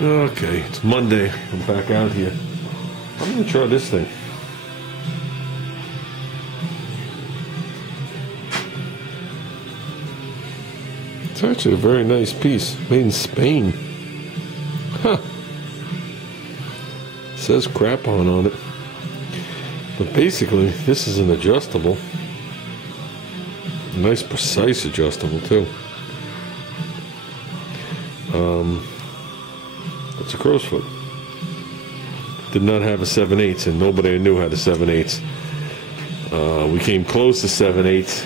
Okay, it's Monday. I'm back out here. I'm gonna try this thing. It's actually a very nice piece, made in Spain. Huh. It says crap on it. But basically, this is an adjustable. A nice, precise adjustable, too. It's a crow's foot. Did not have a 7/8, and nobody I knew had a 7/8. We came close to 7/8.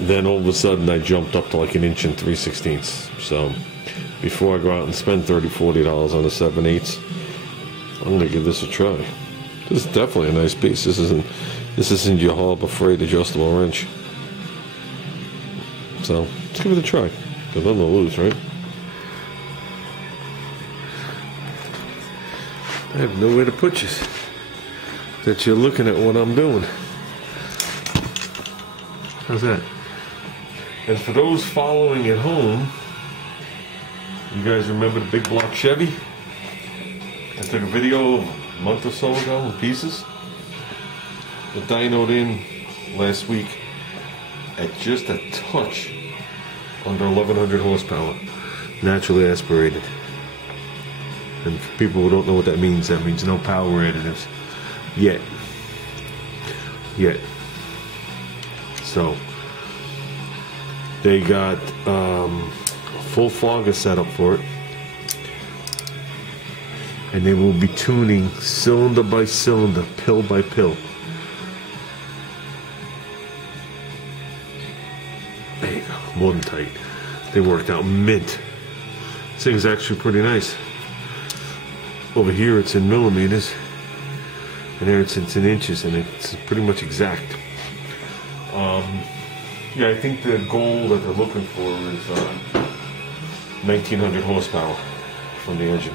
Then all of a sudden I jumped up to like 1 inch and 3/16. So before I go out and spend $30, $40 on a 7/8, I'm gonna give this a try. This is definitely a nice piece. This isn't your Harbor Freight adjustable wrench. So let's give it a try. Got nothing to lose, right? I have nowhere to put you that you're looking at what I'm doing. How's that? And for those following at home, you guys remember the big block Chevy? I took a video a month or so ago in pieces. The dynoed in last week at just a touch under 1100 horsepower, naturally aspirated. And for people who don't know what that means no power additives yet. So they got a full fogger setup for it, and they will be tuning cylinder by cylinder, pill by pill. There you go, more than tight. They worked out mint. This thing's actually pretty nice. Over here it's in millimeters, and there it's in inches, and it's pretty much exact. Yeah, I think the goal that they're looking for is 1900 horsepower from the engine.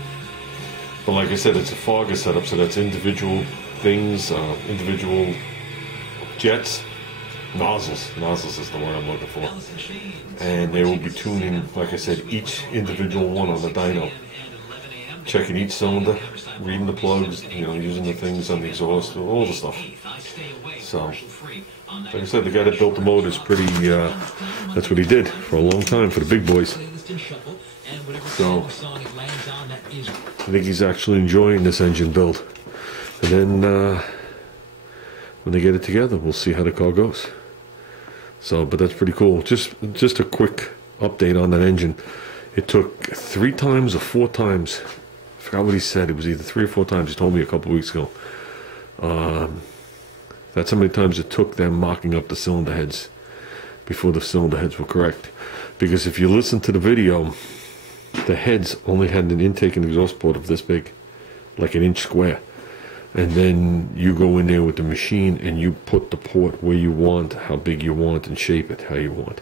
But like I said, it's a fogger setup, so that's individual things, individual jets, nozzles. Nozzles is the word I'm looking for. And they will be tuning, like I said, each individual one on the dyno. Checking each cylinder, reading the plugs, using the things on the exhaust, all the stuff. So, like I said, the guy that built the motor is pretty, that's what he did for a long time for the big boys. So, I think he's actually enjoying this engine build. And then, when they get it together, we'll see how the car goes. So, but that's pretty cool. Just a quick update on that engine. It took 3 times or 4 times. I forgot what he said. It was either 3 or 4 times. He told me a couple weeks ago. That's how many times it took them mocking up the cylinder heads before the cylinder heads were correct. Because if you listen to the video, the heads only had an intake and exhaust port of this big, like 1 inch square. And then you go in there with the machine and you put the port where you want, how big you want, and shape it how you want.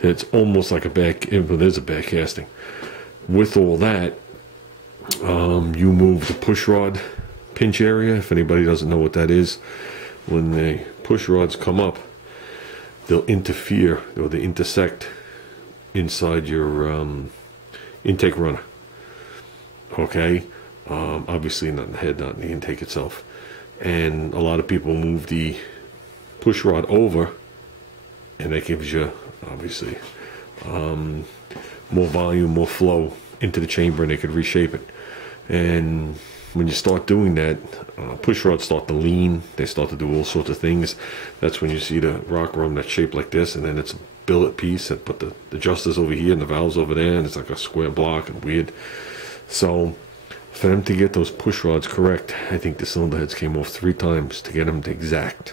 It's almost like a back, well, there's a back casting. With all that, you move the push rod pinch area. If anybody doesn't know what that is, when the push rods come up, they'll interfere, or they intersect inside your intake runner. Okay, obviously not in the head, not in the intake itself. And a lot of people move the push rod over, and that gives you obviously more volume, more flow into the chamber, and they could reshape it. And when you start doing that, push rods start to lean, they start to do all sorts of things. That's when you see the rocker arm that's shaped like this, and then it's a billet piece that put the adjusters over here and the valves over there, and it's like a square block and weird. So for them to get those push rods correct, I think the cylinder heads came off 3 times to get them to exact.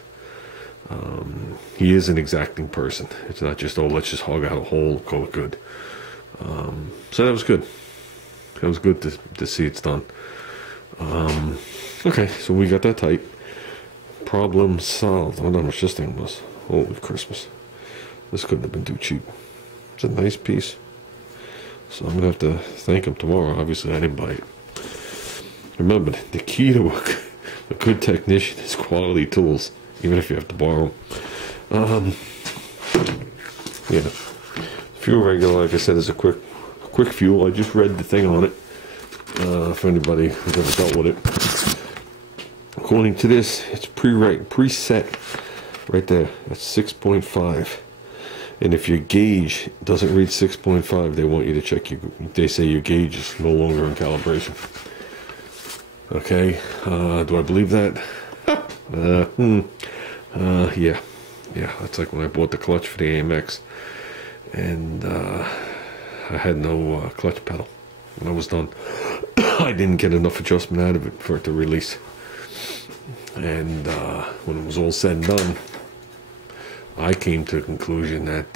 He is an exacting person. It's not just, oh, let's just hog out a hole, call it good. So that was good. That was good to see it's done. Okay, so we got that tight. Problem solved. I don't know how much this thing was. Holy Christmas. This couldn't have been too cheap. It's a nice piece. So I'm going to have to thank him tomorrow. Obviously, I didn't buy it. Remember, the key to a good technician is quality tools, even if you have to borrow them. Yeah. Fuel regulator, like I said, is a quick quick fuel. I just read the thing on it for anybody who's ever dealt with it. According to this, it's preset right there. That's 6.5. And if your gauge doesn't read 6.5, they want you to check they say your gauge is no longer in calibration. Okay, do I believe that? Yeah, that's like when I bought the clutch for the AMX, and I had no clutch pedal. When I was done, I didn't get enough adjustment out of it for it to release. And when it was all said and done, I came to the conclusion that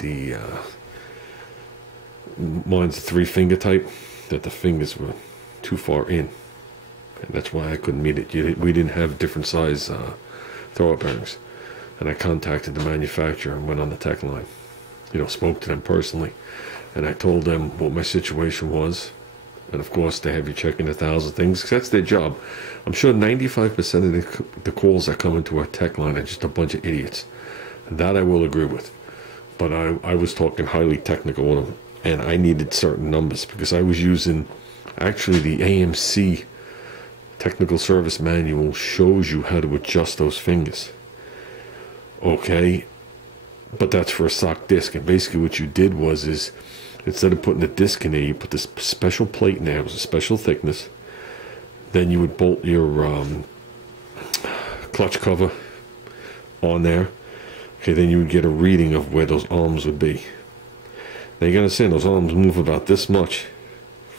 mine's a 3-finger type, that the fingers were too far in, and that's why I couldn't meet it. We didn't have different size throwout bearings, and I contacted the manufacturer and went on the tech line. You know, spoke to them personally, and I told them what my situation was. And of course, they have you checking 1,000 things, because that's their job. I'm sure 95% of the calls that come into our tech line are just a bunch of idiots. And that I will agree with. But I was talking highly technical with them, and I needed certain numbers, because I was using, actually the AMC technical service manual shows you how to adjust those fingers. Okay, but that's for a stock disc, and basically what you did is instead of putting the disc in there, you put this special plate in there. It was a special thickness. Then you would bolt your clutch cover on there. Okay, then you would get a reading of where those arms would be. Now you gotta understand, those arms move about this much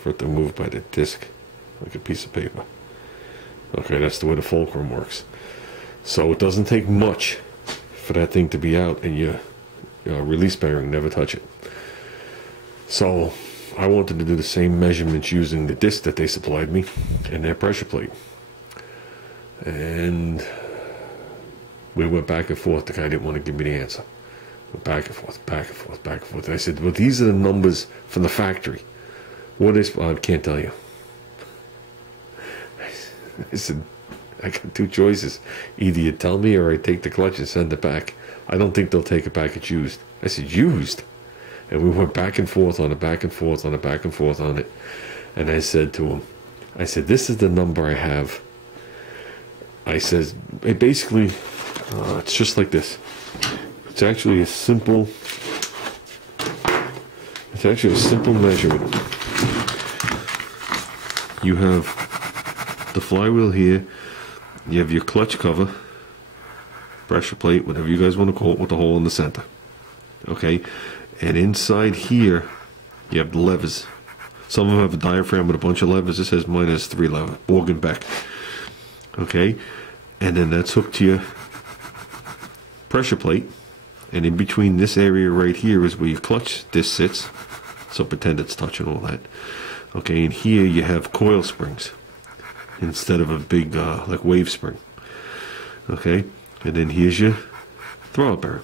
for it to move by the disc, like a piece of paper. Okay, that's the way the fulcrum works. So it doesn't take much for that thing to be out, and your release bearing never touch it. So I wanted to do the same measurements using the disc that they supplied me and their pressure plate. And we went back and forth. The guy didn't want to give me the answer. Went back and forth, back and forth, back and forth. And I said, well, these are the numbers from the factory. What is, well, I can't tell you. I said, I got two choices. Either you tell me or I take the clutch and send it back. I don't think they'll take it back. It's used. I said, used? And we went back and forth on it, back and forth on it, back and forth on it. And I said to him, I said, this is the number I have. I said, it basically, it's just like this. It's actually a simple measurement. You have the flywheel here. You have your clutch cover, pressure plate, whatever you guys want to call it, with the hole in the center. Okay? And inside here, you have the levers. Some of them have a diaphragm with a bunch of levers. It says mine has 3 levers, Borg and Beck. Okay? And then that's hooked to your pressure plate. And in between this area right here is where your clutch disc sits. So pretend it's touching all that. Okay, and here you have coil springs instead of a big like wave spring. Okay, and then here's your throwout bearing.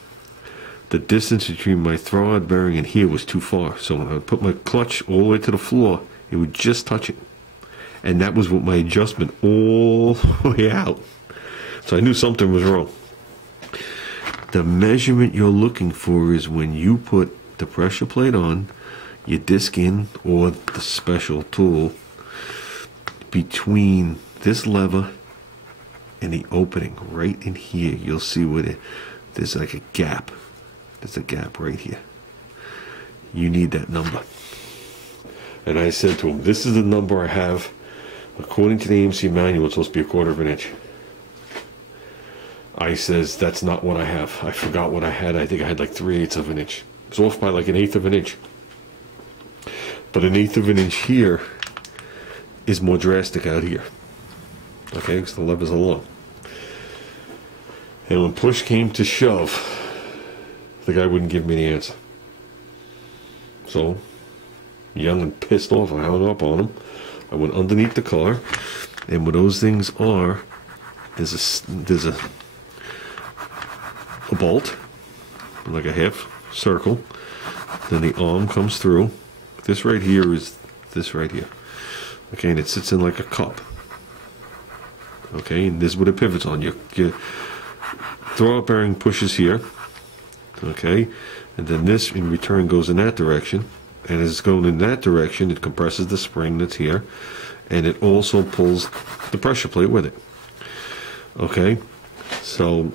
The distance between my throwout bearing and here was too far, so when I would put my clutch all the way to the floor, it would just touch it. And that was with my adjustment all the way out. So I knew something was wrong. The measurement you're looking for is when you put the pressure plate on, your disc in, or the special tool between this lever and the opening right in here. You'll see where there's like a gap. There's a gap right here. You need that number. And I said to him, this is the number I have. According to the AMC manual, it's supposed to be 1/4 of an inch. I says, that's not what I have. I forgot what I had. I think I had like 3/8 of an inch. It's off by like 1/8 of an inch. But 1/8 of an inch here is more drastic out here. Okay, because the levers are long. And when push came to shove, the guy wouldn't give me the answer. So, young and pissed off, I hung up on him. I went underneath the car, and what those things are, there's a bolt, like a half circle. Then the arm comes through. This right here is this right here. Okay, and it sits in like a cup. Okay, and this is what it pivots on. Your throwout bearing pushes here. Okay, and then this in return goes in that direction. and as it's going in that direction, it compresses the spring that's here, and it also pulls the pressure plate with it. Okay, so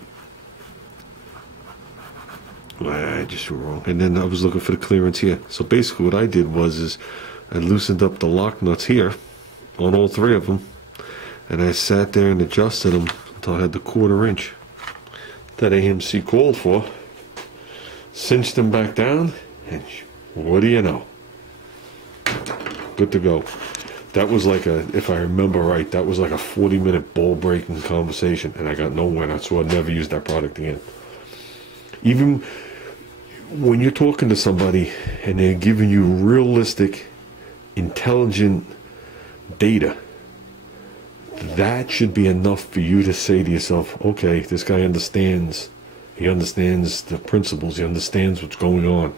I just threw it wrong. And then I was looking for the clearance here. So basically what I did was I loosened up the lock nuts here on all three of them, and I sat there and adjusted them until I had the 1/4 inch that AMC called for, cinched them back down, and what do you know? Good to go. That was like a, if I remember right, that was like a 40-minute ball-breaking conversation, and I got nowhere. So I'd never use that product again. Even when you're talking to somebody and they're giving you realistic, intelligent data, that should be enough for you to say to yourself, okay, this guy understands. He understands the principles. He understands what's going on.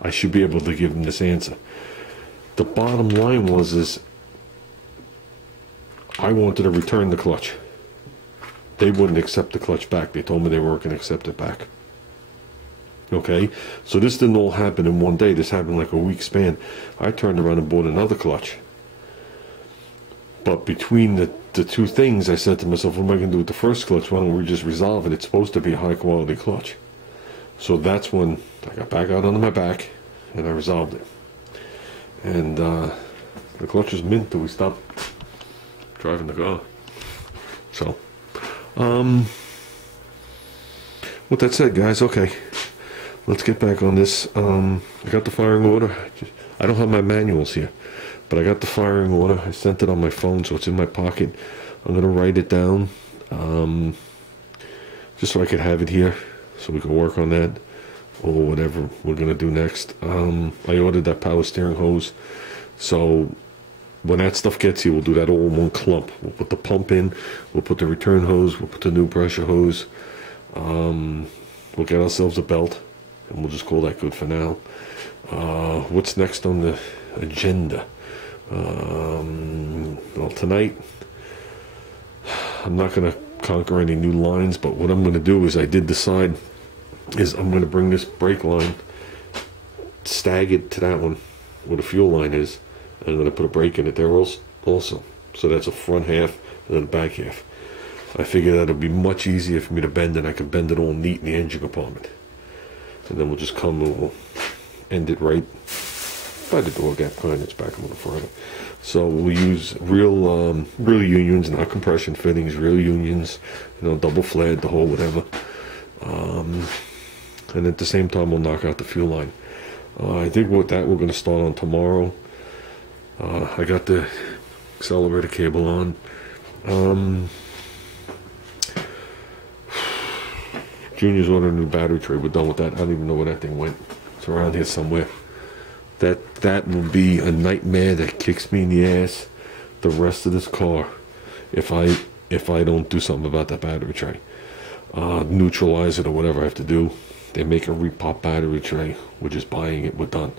I should be able to give him this answer. The bottom line is I wanted to return the clutch. They wouldn't accept the clutch back. They told me they weren't going to accept it back. Okay, so this didn't all happen in one day. This happened like a week span. I turned around and bought another clutch. But between the two things, I said to myself, what am I going to do with the first clutch? Why don't we just resolve it? It's supposed to be a high quality clutch. So that's when I got back out onto my back and I resolved it. And the clutch was mint till we stopped driving the car. So, with that said, guys, okay, let's get back on this. I got the firing order. I don't have my manuals here, but I got the firing order. I sent it on my phone, so it's in my pocket. I'm gonna write it down, just so I could have it here, so we can work on that or whatever we're gonna do next. I ordered that power steering hose, so when that stuff gets here, we'll do that all in one clump. We'll put the pump in, we'll put the return hose, we'll put the new pressure hose. We'll get ourselves a belt, and we'll just call that good for now. What's next on the agenda? Well, tonight, I'm not going to conquer any new lines, but what I'm going to do is I did decide is I'm going to bring this brake line staggered to that one where the fuel line is, and I'm going to put a brake in it there also. So that's a front half and then a back half. I figured that would be much easier for me to bend, and I could bend it all neat in the engine compartment. And then we'll just come and we'll end it right by the door gap, kind of. It's back a little further. So we'll use real unions, not compression fittings, real unions, you know, double flared, the whole whatever. And at the same time, we'll knock out the fuel line. I think with that, we're going to start on tomorrow. I got the accelerator cable on. Junior's ordered a new battery tray. We're done with that. I don't even know where that thing went. It's around here somewhere. That will be a nightmare that kicks me in the ass the rest of this car if I don't do something about that battery tray. Neutralize it or whatever I have to do. They make a repop battery tray. We're just buying it. We're done.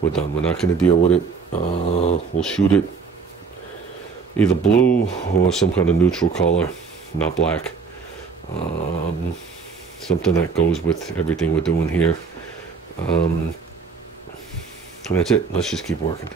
We're done. We're not going to deal with it. We'll shoot it either blue or some kind of neutral color, not black. Something that goes with everything we're doing here. And that's it. Let's just keep working.